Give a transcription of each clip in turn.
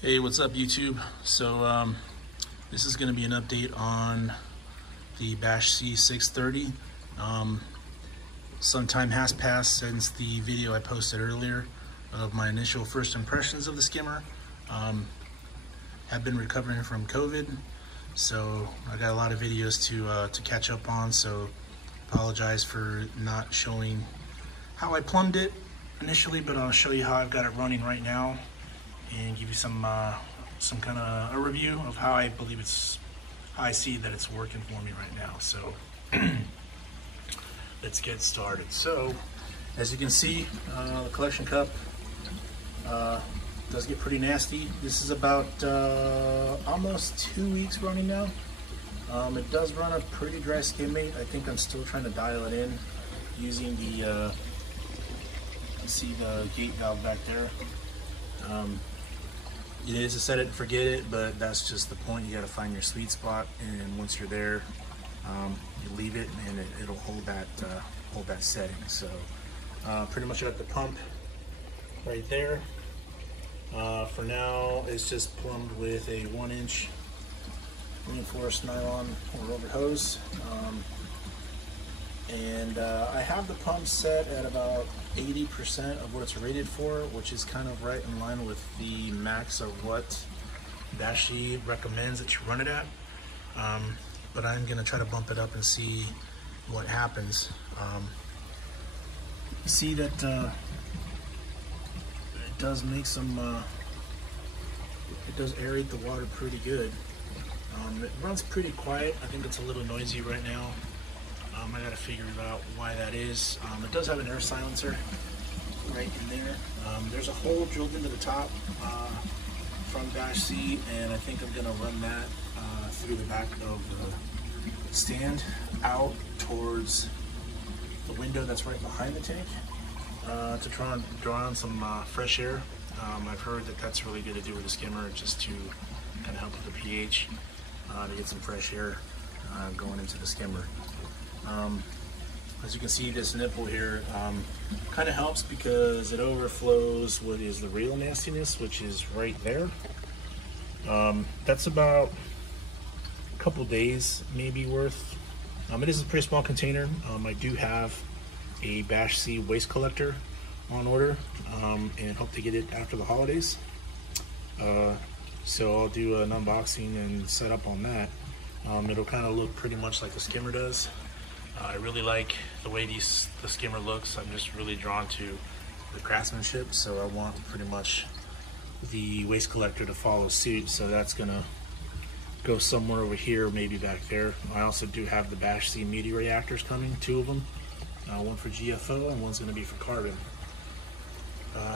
Hey, what's up YouTube? So this is going to be an update on the Bashsea 630. Some time has passed since the video I posted earlier of my initial first impressions of the skimmer. Have been recovering from COVID, so I got a lot of videos to catch up on, so apologize for not showing how I plumbed it initially, but I'll show you how I've got it running right now and give you some kind of a review of how I believe how I see that it's working for me right now. So let's get started. So as you can see, the collection cup does get pretty nasty. This is about almost 2 weeks running now. It does run a pretty dry skim mate. I think I'm still trying to dial it in using the you see the gate valve back there. It is a set it and forget it, but that's just the point. You got to find your sweet spot, and once you're there, you leave it, and it'll hold that setting. So pretty much at the pump right there. For now, it's just plumbed with a 1-inch reinforced nylon or rubber hose, and I have the pump set at about 80% of what it's rated for, which is kind of right in line with the max of what Bashsea recommends that you run it at. But I'm gonna try to bump it up and see what happens. See that it does make some, it does aerate the water pretty good. It runs pretty quiet. I think it's a little noisy right now. I gotta figure out why that is. It does have an air silencer right in there. There's a hole drilled into the top from Bashsea, and I think I'm gonna run that through the back of the stand out towards the window that's right behind the tank to try and draw on some fresh air. I've heard that that's really good to do with the skimmer, just to kind of help with the pH, to get some fresh air going into the skimmer. As you can see, this nipple here kind of helps because it overflows what is the real nastiness, which is right there. That's about a couple days maybe worth. It is a pretty small container. I do have a Bashsea waste collector on order, and hope to get it after the holidays. So I'll do an unboxing and set up on that. It'll kind of look pretty much like the skimmer does. I really like the way the skimmer looks. I'm just really drawn to the craftsmanship, so I want pretty much the waste collector to follow suit. So that's gonna go somewhere over here, maybe back there. I also do have the Bashsea media reactors coming, 2 of them. One for GFO and one's gonna be for carbon.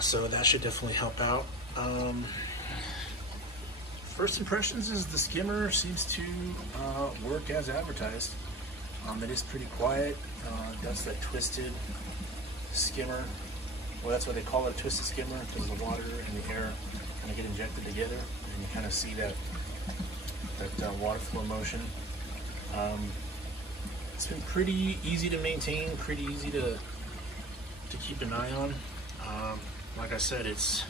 So that should definitely help out. First impressions is the skimmer seems to work as advertised. It is pretty quiet. That's that Twisted Skimmer. Well, that's what they call it, a Twisted Skimmer, because the water and the air kind of get injected together, and you kind of see that water flow motion. It's been pretty easy to maintain, pretty easy to keep an eye on. Like I said, it's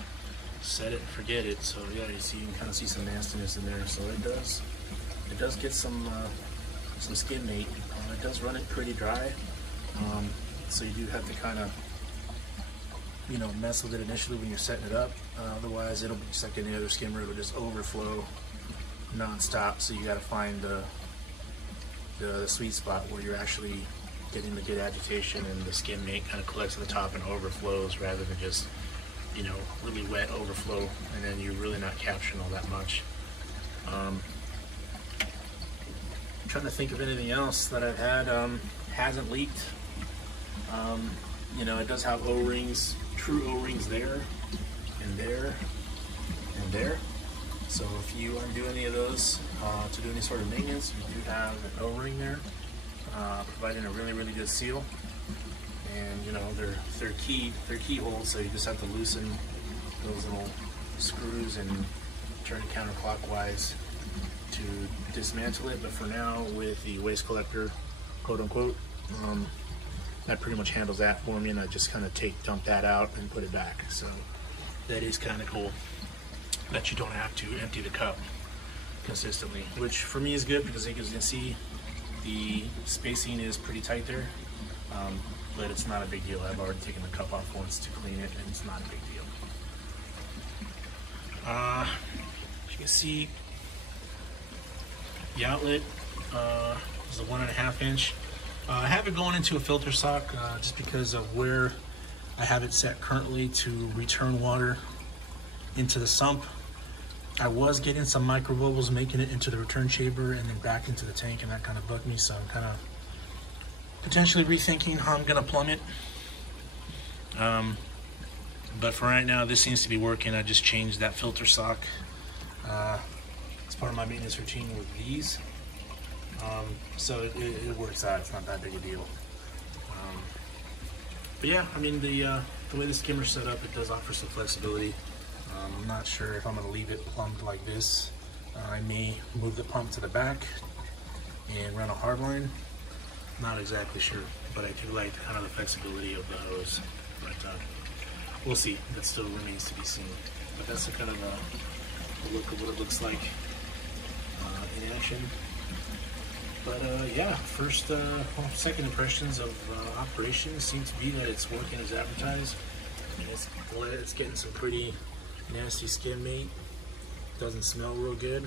set it and forget it. So yeah, you can kind of see some nastiness in there. So it does get some skim mate. It does run it pretty dry, so you do have to kind of, you know, mess with it initially when you're setting it up. Otherwise, it'll be just like any other skimmer; it'll just overflow non-stop. So you got to find the sweet spot where you're actually getting the good agitation, and the skim mate kind of collects at the top and overflows, rather than just, you know, really wet overflow, and then you're really not capturing all that much. Trying to think of anything else that I've had hasn't leaked. You know, it does have O-rings, true O-rings there and there and there. So if you undo any of those to do any sort of maintenance, you do have an O-ring there, providing a really, really good seal. And you know, they're keyholes, so you just have to loosen those little screws and turn it counterclockwise to dismantle it. But for now, with the waste collector, quote unquote, that pretty much handles that for me, and I just kind of dump that out and put it back. So that is kind of cool. that you don't have to empty the cup consistently, which for me is good because as you can see, the spacing is pretty tight there, but it's not a big deal. I've already taken the cup off once to clean it, and it's not a big deal. As you can see, the outlet is a 1.5 inch. I have it going into a filter sock just because of where I have it set currently to return water into the sump. I was getting some micro bubbles making it into the return chamber and then back into the tank, and that kind of bugged me, so I'm kind of potentially rethinking how I'm going to plumb it. But for right now, this seems to be working. I just changed that filter sock. It's part of my maintenance routine with these. So it works out. It's not that big a deal. But yeah, I mean, the way the skimmer's set up, it does offer some flexibility. I'm not sure if I'm going to leave it plumbed like this. I may move the pump to the back and run a hard line. Not exactly sure, but I do like kind of the flexibility of the hose. But we'll see. That still remains to be seen. But that's a kind of a look of what it looks like in action. But yeah, second impressions of operation seem to be that it's working as advertised. And it's getting some pretty nasty skin mate. Doesn't smell real good.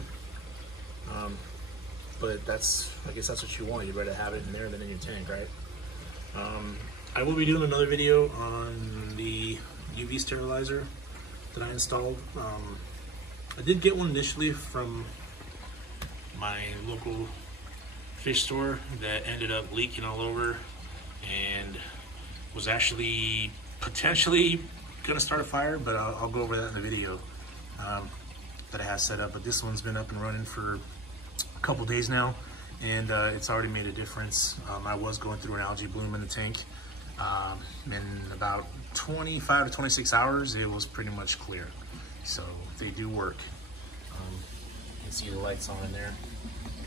But I guess that's what you want. You'd rather have it in there than in your tank, right? I will be doing another video on the UV sterilizer that I installed. I did get one initially from my local fish store that ended up leaking all over and was actually potentially gonna start a fire, but I'll go over that in the video that I have set up. But this one's been up and running for a couple days now, and it's already made a difference. I was going through an algae bloom in the tank. In about 25 to 26 hours, it was pretty much clear. So they do work. You can see the lights on in there.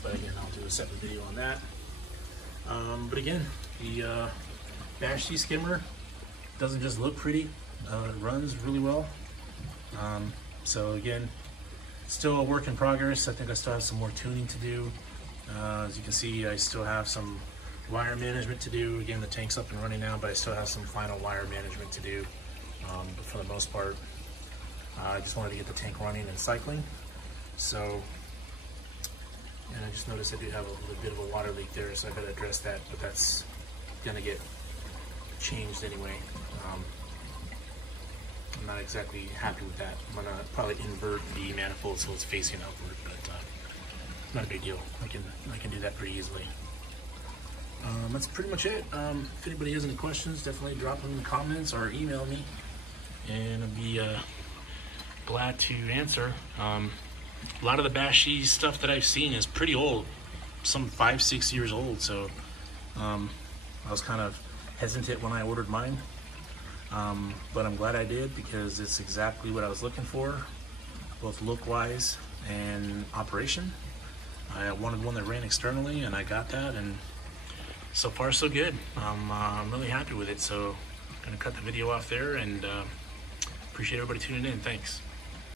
But again, I'll do a separate video on that. But again, the Bashsea skimmer doesn't just look pretty, it runs really well. So again, still a work in progress. I think I still have some more tuning to do. As you can see, I still have some wire management to do. Again, the tank's up and running now, but I still have some final wire management to do. But for the most part, I just wanted to get the tank running and cycling. So, and I just noticed I do have a little bit of a water leak there, so I better address that, but that's gonna get changed anyway. I'm not exactly happy with that. I'm gonna probably invert the manifold so it's facing upward, but not a big deal. I can do that pretty easily. That's pretty much it. If anybody has any questions, definitely drop them in the comments or email me, and I'll be glad to answer. A lot of the Bashsea stuff that I've seen is pretty old, some 5-6 years old, so I was kind of hesitant when I ordered mine, but I'm glad I did because it's exactly what I was looking for, both look-wise and operation. I wanted one that ran externally, and I got that, and so far so good. I'm really happy with it, so I'm going to cut the video off there, and appreciate everybody tuning in. Thanks.